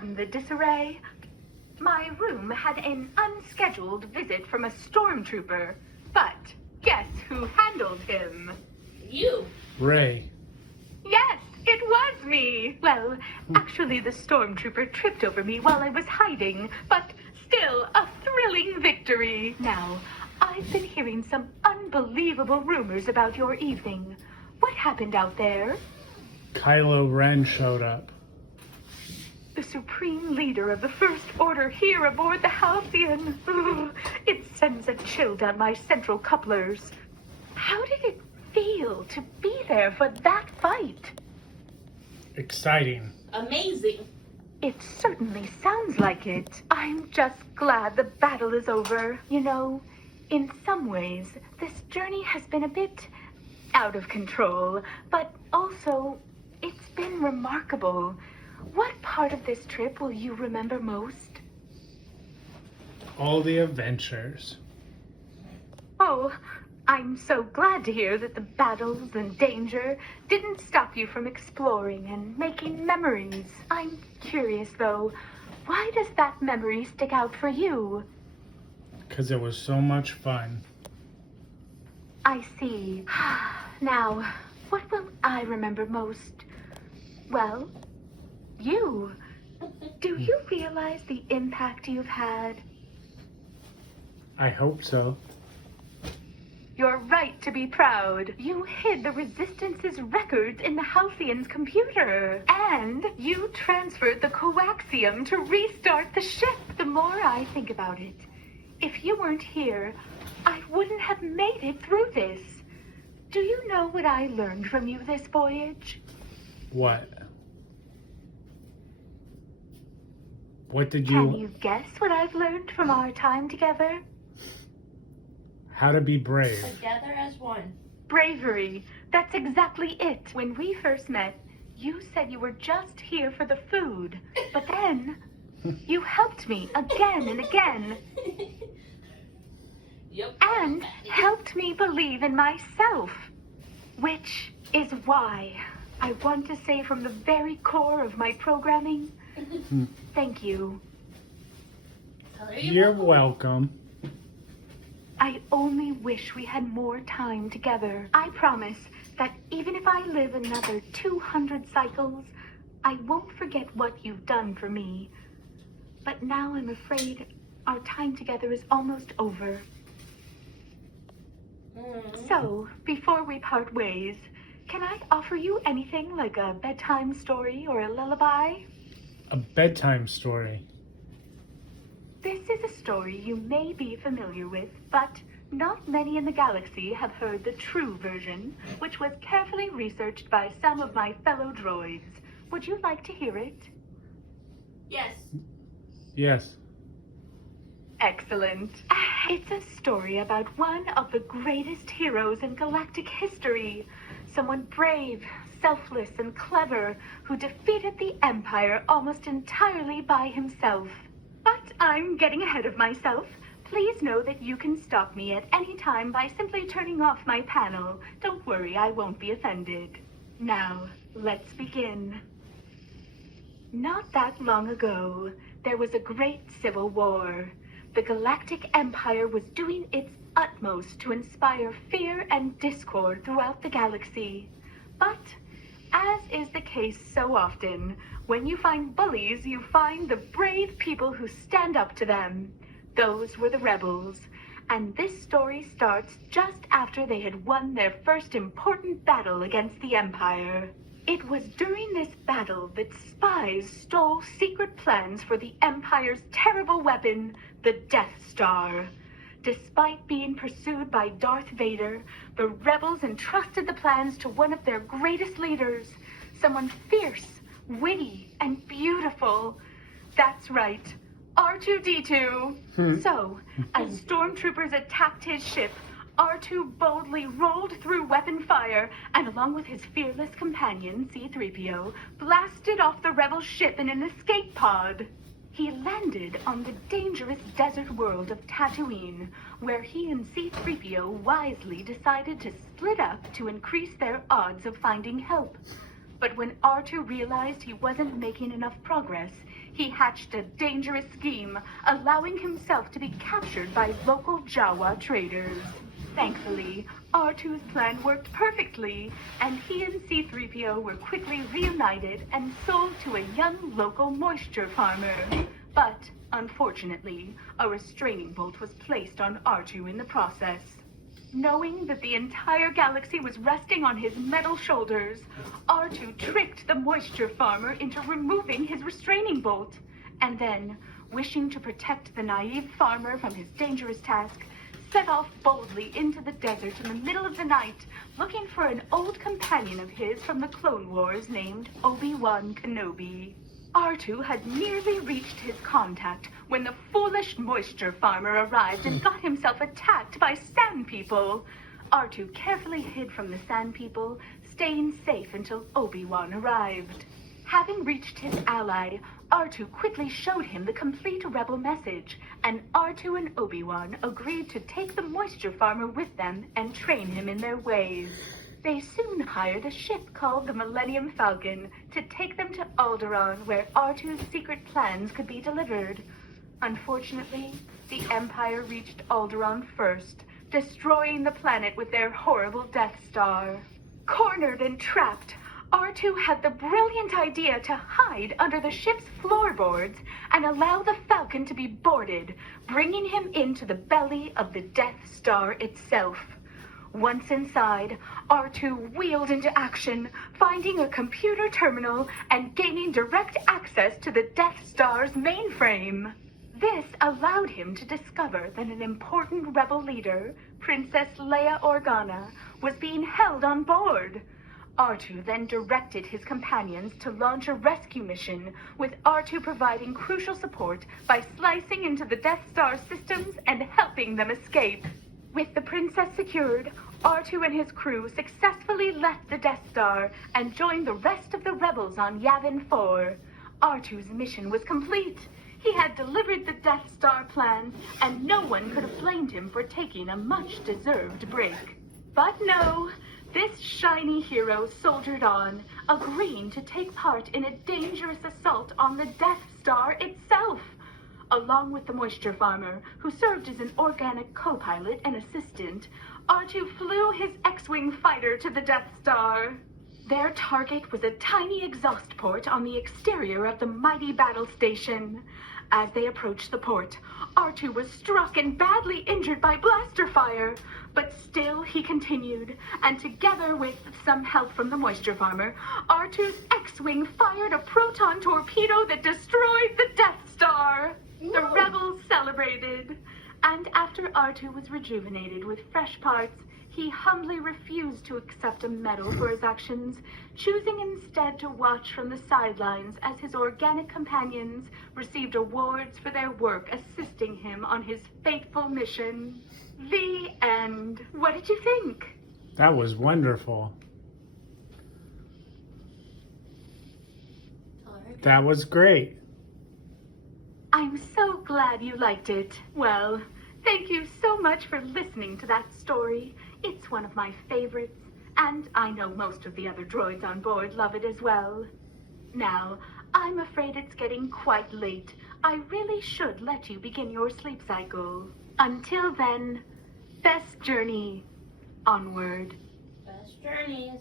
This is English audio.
Pardon the disarray. My room had an unscheduled visit from a stormtrooper. But guess who handled him? You. Ray. Yes, it was me. Well, actually the stormtrooper tripped over me while I was hiding, but still a thrilling victory. Now, I've been hearing some unbelievable rumors about your evening. What happened out there? Kylo Ren showed up. The supreme leader of the First Order here aboard the Halcyon. Ugh, it sends a chill down my central couplers. How did it feel to be there for that fight? Exciting. Amazing. It certainly sounds like it. I'm just glad the battle is over. You know, in some ways, this journey has been a bit out of control, but also, it's been remarkable. What part of this trip will you remember most? All the adventures. Oh, I'm so glad to hear that the battles and danger didn't stop you from exploring and making memories. I'm curious, though, why does that memory stick out for you? Because it was so much fun. I see. Now, what will I remember most? Well, you. Do you realize the impact you've had? I hope so. You're right to be proud. You hid the Resistance's records in the Halcyon's computer. And you transferred the coaxium to restart the ship. The more I think about it, if you weren't here, I wouldn't have made it through this. Do you know what I learned from you this voyage? What? What did Can you guess what I've learned from our time together? How to be brave. Together as one. Bravery. That's exactly it. When we first met, you said you were just here for the food. But then, you helped me again and again. Yep. And helped me believe in myself. Which is why I want to say from the very core of my programming, thank you. You're welcome. I only wish we had more time together. I promise that even if I live another 200 cycles, I won't forget what you've done for me. But now I'm afraid our time together is almost over. So, before we part ways, can I offer you anything like a bedtime story or a lullaby? A bedtime story. This is a story you may be familiar with, but not many in the galaxy have heard the true version, which was carefully researched by some of my fellow droids. Would you like to hear it? Yes. Yes. Excellent. It's a story about one of the greatest heroes in galactic history. Someone brave, selfless, and clever who defeated the Empire almost entirely by himself. But I'm getting ahead of myself. Please know that you can stop me at any time by simply turning off my panel. Don't worry, I won't be offended. Now, let's begin. Not that long ago, there was a great civil war. The Galactic Empire was doing its utmost to inspire fear and discord throughout the galaxy. But, as is the case so often, when you find bullies, you find the brave people who stand up to them. Those were the rebels. And this story starts just after they had won their first important battle against the Empire. It was during this battle that spies stole secret plans for the Empire's terrible weapon, the Death Star. Despite being pursued by Darth Vader, the rebels entrusted the plans to one of their greatest leaders, someone fierce, witty, and beautiful. That's right, R2-D2. So, as stormtroopers attacked his ship, R2 boldly rolled through weapon fire, and along with his fearless companion, C-3PO, blasted off the rebel ship in an escape pod. He landed on the dangerous desert world of Tatooine, where he and C-3PO wisely decided to split up to increase their odds of finding help. But when R2 realized he wasn't making enough progress, he hatched a dangerous scheme, allowing himself to be captured by local Jawa traders. Thankfully, R2's plan worked perfectly, and he and C-3PO were quickly reunited and sold to a young local moisture farmer. But, unfortunately, a restraining bolt was placed on R2 in the process. Knowing that the entire galaxy was resting on his metal shoulders, R2 tricked the moisture farmer into removing his restraining bolt, and then, wishing to protect the naive farmer from his dangerous task, set off boldly into the desert in the middle of the night, looking for an old companion of his from the Clone Wars named Obi-Wan Kenobi. R2 had nearly reached his contact when the foolish moisture farmer arrived and got himself attacked by sand people. R2 carefully hid from the sand people, staying safe until Obi-Wan arrived. Having reached his ally, R2 quickly showed him the complete rebel message, and R2 and Obi-Wan agreed to take the moisture farmer with them and train him in their ways. They soon hired a ship called the Millennium Falcon to take them to Alderaan, where R2's secret plans could be delivered. Unfortunately, the Empire reached Alderaan first, destroying the planet with their horrible Death Star. Cornered and trapped, R2 had the brilliant idea to hide under the ship's floorboards and allow the Falcon to be boarded, bringing him into the belly of the Death Star itself. Once inside, R2 wheeled into action, finding a computer terminal and gaining direct access to the Death Star's mainframe. This allowed him to discover that an important rebel leader, Princess Leia Organa, was being held on board. R2 then directed his companions to launch a rescue mission, with R2 providing crucial support by slicing into the Death Star systems and helping them escape. With the princess secured, R2 and his crew successfully left the Death Star and joined the rest of the rebels on Yavin 4. R2's mission was complete. He had delivered the Death Star plans, and no one could have blamed him for taking a much-deserved break. But no, this shiny hero soldiered on, agreeing to take part in a dangerous assault on the Death Star itself. Along with the moisture farmer, who served as an organic co-pilot and assistant, R2 flew his X-Wing fighter to the Death Star. Their target was a tiny exhaust port on the exterior of the mighty battle station. As they approached the port, R2 was struck and badly injured by blaster fire. But still he continued, and together with some help from the moisture farmer, R2's X-Wing fired a proton torpedo that destroyed the Death Star. The rebels celebrated, and after R2 was rejuvenated with fresh parts, he humbly refused to accept a medal for his actions, choosing instead to watch from the sidelines as his organic companions received awards for their work assisting him on his fateful mission. The end. What did you think? That was wonderful. That was great. I'm so glad you liked it. Well, thank you so much for listening to that story. It's one of my favorites, and I know most of the other droids on board love it as well. Now, I'm afraid it's getting quite late. I really should let you begin your sleep cycle. Until then, best journey onward. Best journeys.